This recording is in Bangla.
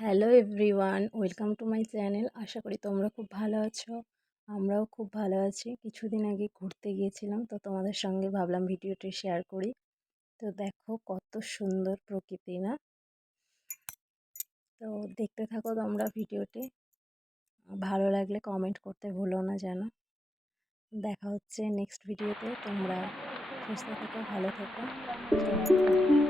Hello everyone, welcome to my channel. আশা করি তোমরা খুব ভালো আছো। আমরাও খুব ভালো আছি। কিছুদিন আগে ঘুরতে গিয়েছিলাম, তো তোমাদের সঙ্গে ভাবলাম ভিডিওটি শেয়ার করি। তো দেখো কত সুন্দর প্রকৃতি না। তো দেখতে থাকো তোমরা ভিডিওটি। ভালো লাগলে কমেন্ট করতে ভুলো না যেন। দেখা হচ্ছে নেক্সট ভিডিওতে। তোমরা সুস্থ থেকো, ভালো থেকো। চলো টাটা।